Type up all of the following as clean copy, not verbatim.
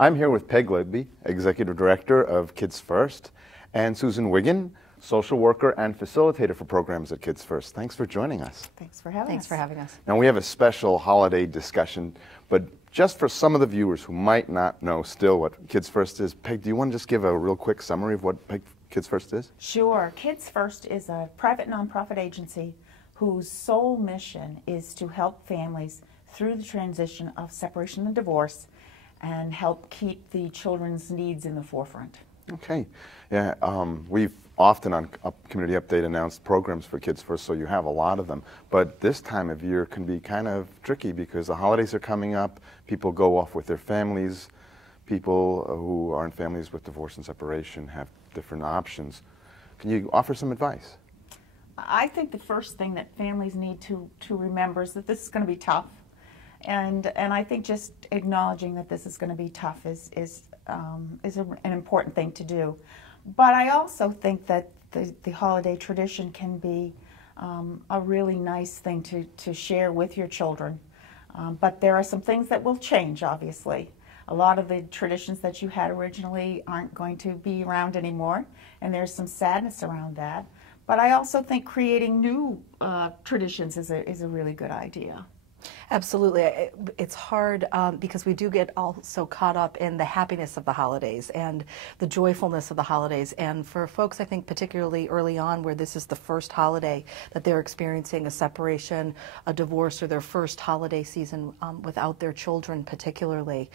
I'm here with Peg Ligby, Executive Director of Kids First, and Susan Wiggin, Social Worker and Facilitator for programs at Kids First. Thanks for joining us. Thanks for having us. Thanks for having us. Now we have a special holiday discussion, but just for some of the viewers who might not know still what Kids First is, Peg, do you want to just give a real quick summary of what Kids First is? Sure. Kids First is a private nonprofit agency whose sole mission is to help families through the transition of separation and divorce and help keep the children's needs in the forefront. Okay. Yeah, we've often on Community Update announced programs for Kids First, so you have a lot of them. But this time of year can be kind of tricky because the holidays are coming up, people go off with their families, people who are in families with divorce and separation have different options. Can you offer some advice? I think the first thing that families need to remember is that this is going to be tough. And I think just acknowledging that this is going to be tough is an important thing to do. But I also think that the holiday tradition can be a really nice thing to share with your children. But there are some things that will change, obviously. A lot of the traditions that you had originally aren't going to be around anymore, and there's some sadness around that. But I also think creating new traditions is a really good idea. Absolutely. It's hard because we do get all so caught up in the happiness of the holidays and the joyfulness of the holidays. And for folks, I think particularly early on where this is the first holiday that they're experiencing a separation, a divorce, or their first holiday season without their children particularly,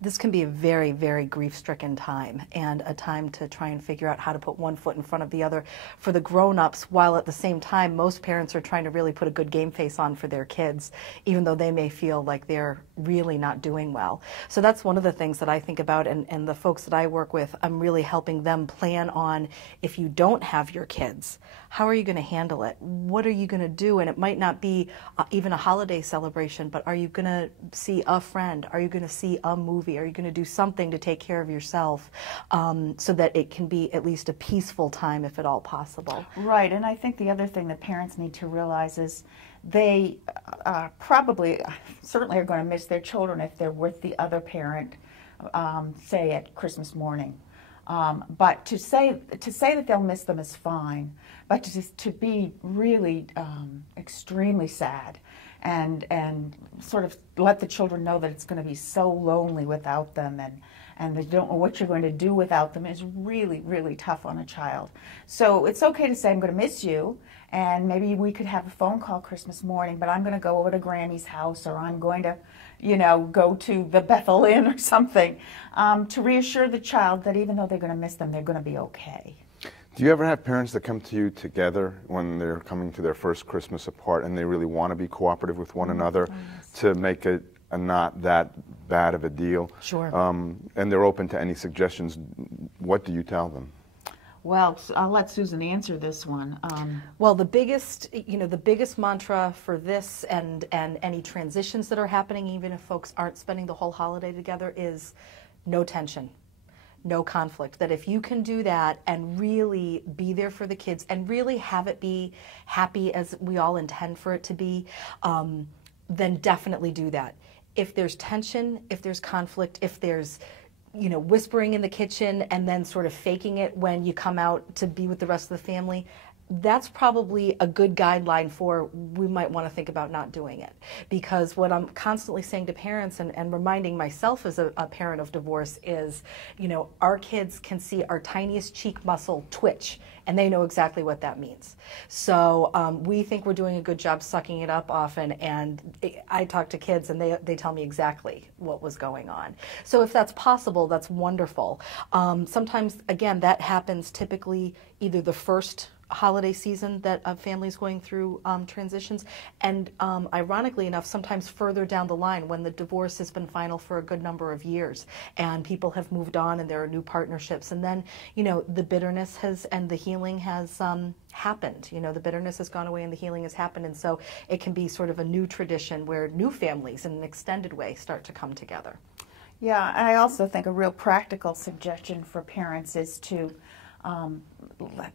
this can be a very, very grief-stricken time and a time to try and figure out how to put one foot in front of the other for the grown-ups, while at the same time most parents are trying to really put a good game face on for their kids, even though they may feel like they're really not doing well. So that's one of the things that I think about, and the folks that I work with, I'm really helping them plan on, if you don't have your kids, how are you going to handle it? What are you going to do? And it might not be even a holiday celebration, but are you going to see a friend? Are you going to see a movie? Are you going to do something to take care of yourself so that it can be at least a peaceful time, if at all possible? Right, and I think the other thing that parents need to realize is they probably, certainly are going to miss their children if they're with the other parent, say at Christmas morning. But to say that they'll miss them is fine, but to be really extremely sad and sort of let the children know that it's going to be so lonely without them and they don't know what you're going to do without them is really, really tough on a child. So it's okay to say, I'm going to miss you, and maybe we could have a phone call Christmas morning, but I'm going to go over to Grammy's house, or I'm going to, go to the Bethel Inn or something, to reassure the child that even though they're going to miss them, they're going to be okay. Do you ever have parents that come to you together when they're coming to their first Christmas apart and they really want to be cooperative with one another to make it not that bad of a deal? Sure. And they're open to any suggestions? What do you tell them? Well, I'll let Susan answer this one. Well, the biggest mantra for this and any transitions that are happening, even if folks aren't spending the whole holiday together, is no tension, no conflict. That if you can do that and really be there for the kids and really have it be happy as we all intend for it to be, then definitely do that. If there's tension, if there's conflict, if there's whispering in the kitchen and then sort of faking it when you come out to be with the rest of the family, that's probably a good guideline for we might want to think about not doing it. Because what I'm constantly saying to parents and reminding myself as a parent of divorce is, our kids can see our tiniest cheek muscle twitch, and they know exactly what that means. So we think we're doing a good job sucking it up often, and I talk to kids and they tell me exactly what was going on. So if that's possible, that's wonderful. Sometimes, again, that happens typically either the first holiday season that a family's going through transitions, and ironically enough, sometimes further down the line when the divorce has been final for a good number of years and people have moved on and there are new partnerships, and then the bitterness has and the healing has happened. The bitterness has gone away and the healing has happened, and so it can be sort of a new tradition where new families in an extended way start to come together. Yeah, and I also think a real practical suggestion for parents is to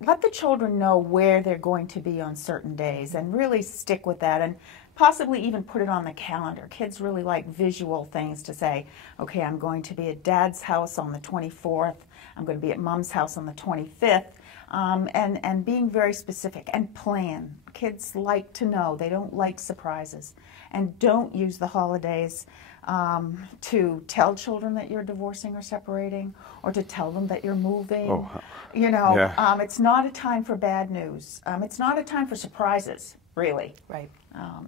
let the children know where they're going to be on certain days and really stick with that. And possibly even put it on the calendar. Kids really like visual things to say, okay, I'm going to be at Dad's house on the 24th, I'm going to be at Mom's house on the 25th, and being very specific and plan. Kids like to know, they don't like surprises. And don't use the holidays to tell children that you're divorcing or separating, or to tell them that you're moving. Oh, you know, yeah. it's not a time for bad news. It's not a time for surprises, really, Right.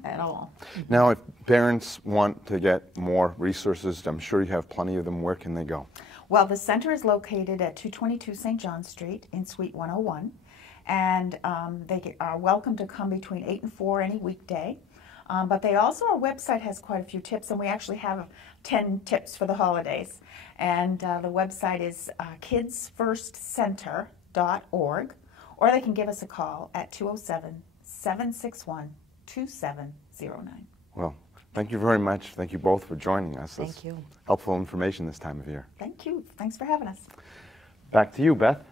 at all. Now, if parents want to get more resources, I'm sure you have plenty of them, where can they go? Well, the center is located at 222 St. John Street in Suite 101, and they are welcome to come between 8 and 4 any weekday. But they also, our website has quite a few tips, and we actually have 10 tips for the holidays. And the website is kidsfirstcenter.org, or they can give us a call at 207-761-2709. Well, thank you very much. Thank you both for joining us. Thank That's you. helpful information this time of year. Thank you. Thanks for having us. Back to you, Beth.